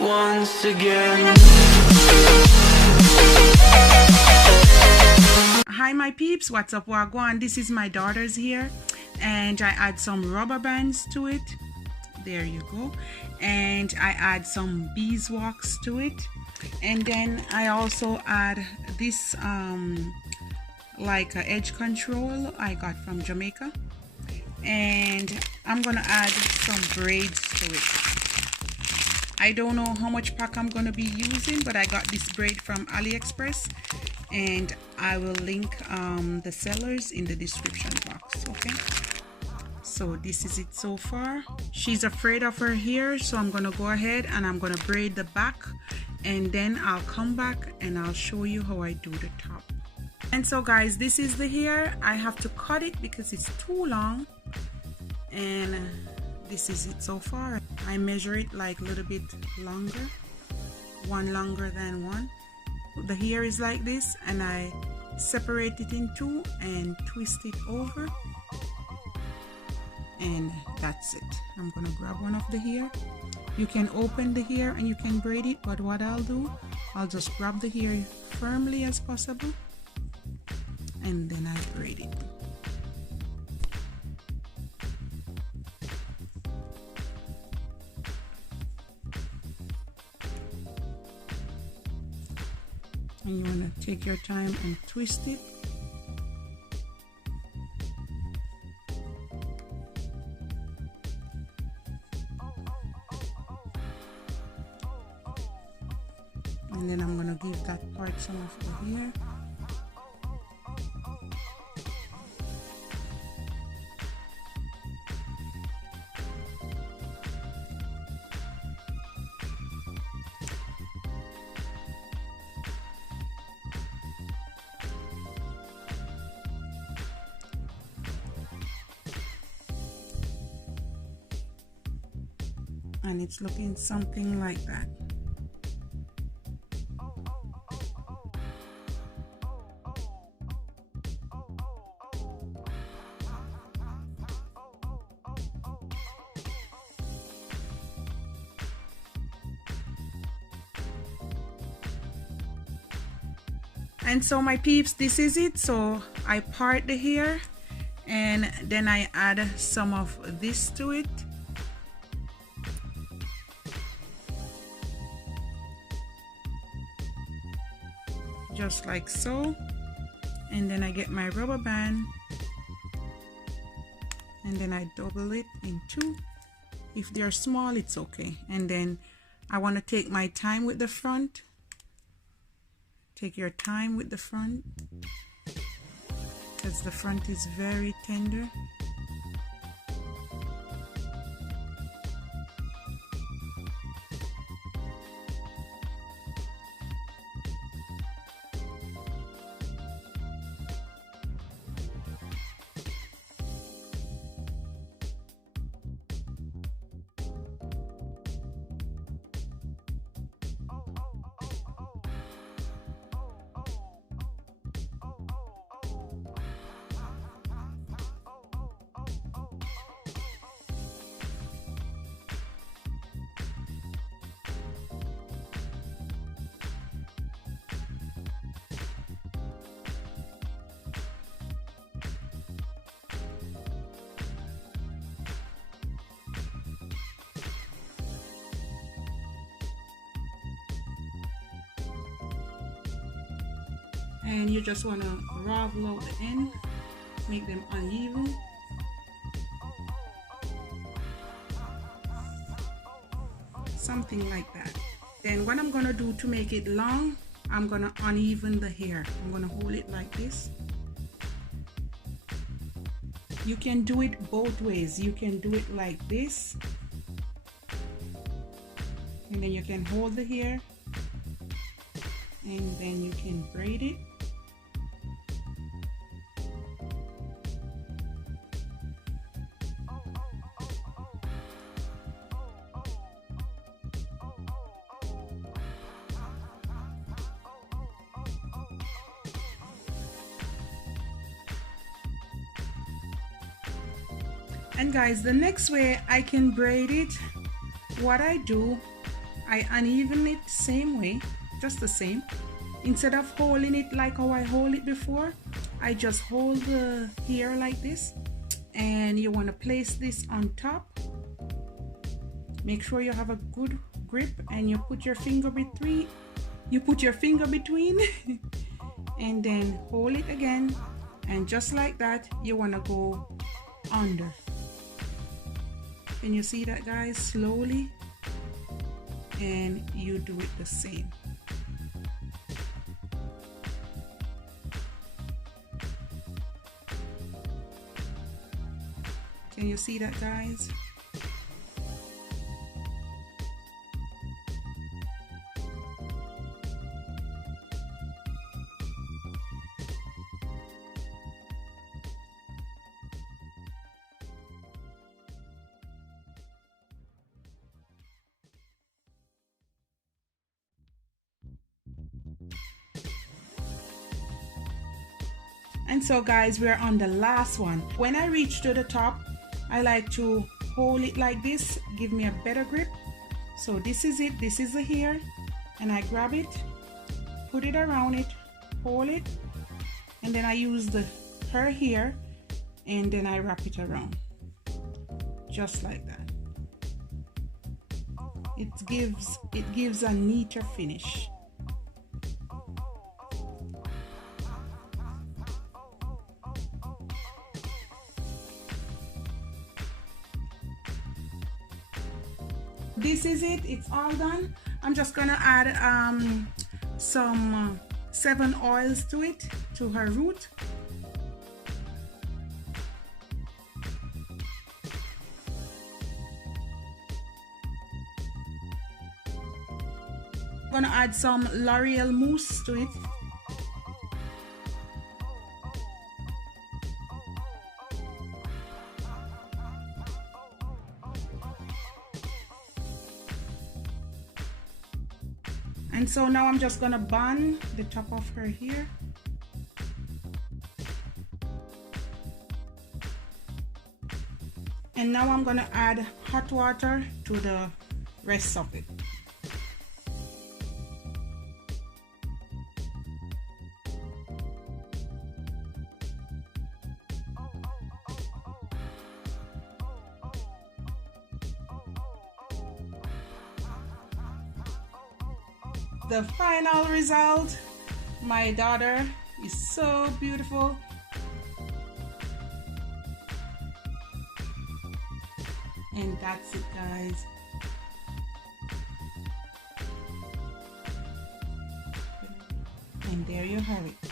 once again. Hi my peeps, what's up, wagwan? This is my daughter's here, and I add some rubber bands to it. There you go. And I add some beeswax to it, and then I also add this like a edge control I got from Jamaica, and I'm gonna add some braids to it. I don't know how much pack I'm gonna be using, but I got this braid from AliExpress, and I will link the sellers in the description box. Okay, so this is it so far. She's afraid of her hair, so I'm gonna go ahead and I'm gonna braid the back, and then I'll come back and I'll show you how I do the top. And so guys, this is the hair. I have to cut it because it's too long, and this is it so far. I measure it like a little bit longer, one longer than one. The hair is like this, and I separate it in two and twist it over, and that's it. I'm gonna grab one of the hair. You can open the hair and you can braid it, but what I'll do, I'll just grab the hair firmly as possible, and then I braid it. And you want to take your time and twist it. And then I'm going to give that part some of the hair. And it's looking something like that. And so my peeps, this is it. So I part the hair, and then I add some of this to it. Just like so, and then I get my rubber band, and then I double it in two. If they're small, it's okay. And then I want to take my time with the front. Take your time with the front, because the front is very tender. And you just want to ravel out the end, make them uneven. Something like that. Then what I'm going to do to make it long, I'm going to uneven the hair. I'm going to hold it like this. You can do it both ways. You can do it like this, and then you can hold the hair, and then you can braid it. And guys, the next way I can braid it, what I do, I uneven it same way, just the same. Instead of holding it like how I hold it before, I just hold the hair like this, and you want to place this on top. Make sure you have a good grip, and you put your finger between, and then hold it again, and just like that you want to go under. Can you see that, guys? Slowly, and you do it the same. Can you see that, guys? And so, guys, we're on the last one. When I reach to the top, I like to hold it like this, give me a better grip. So this is it, this is the hair, and I grab it, put it around it, hold it, and then I use her hair, and then I wrap it around, just like that. It gives a neater finish. This is it, it's all done. I'm just gonna add some 7 oils to it, to her root. I'm gonna add some L'Oreal mousse to it. And so now I'm just gonna bun the top of her hair. And now I'm gonna add hot water to the rest of it. The final result, my daughter is so beautiful. And that's it, guys. And there you have it.